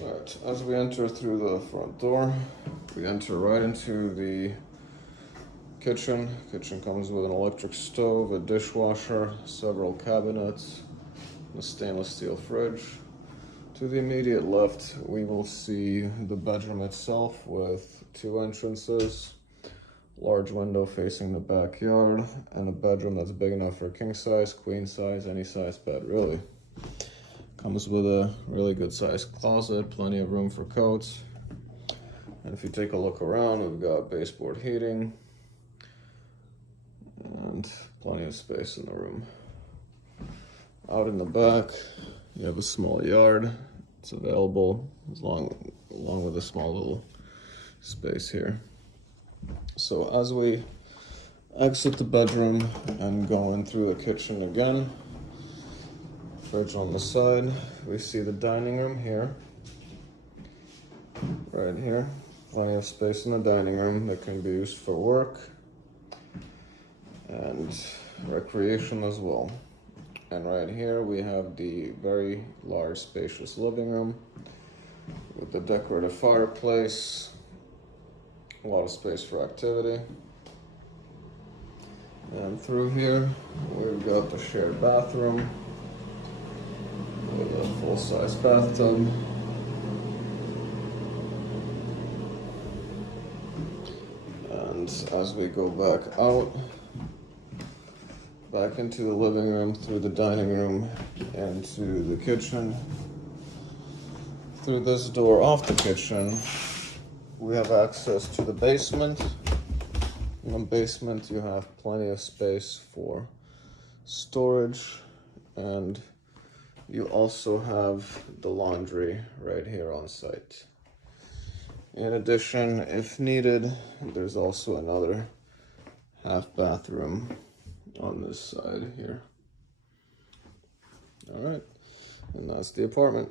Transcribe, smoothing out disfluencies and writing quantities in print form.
Right, as we enter through the front door, we enter right into the kitchen. Kitchen comes with an electric stove, a dishwasher, several cabinets, and a stainless steel fridge. To the immediate left, we will see the bedroom itself with two entrances, large window facing the backyard, and a bedroom that's big enough for king size, queen size, any size bed, really. Comes with a really good sized closet, plenty of room for coats. And if you take a look around, we've got baseboard heating and plenty of space in the room. Out in the back, you have a small yard. It's available along with a small little space here. So as we exit the bedroom and go in through the kitchen again, fridge on the side, we see the dining room here, right here. Plenty of space in the dining room that can be used for work and recreation as well. And right here we have the very large spacious living room with the decorative fireplace, a lot of space for activity. And through here we've got the shared bathroom with a full-size bathtub. And as we go back out, back into the living room, through the dining room, and to the kitchen. Through this door off the kitchen, we have access to the basement. In the basement, you have plenty of space for storage, and you also have the laundry right here on site. In addition, if needed, there's also another half bathroom on this side here. All right, and that's the apartment.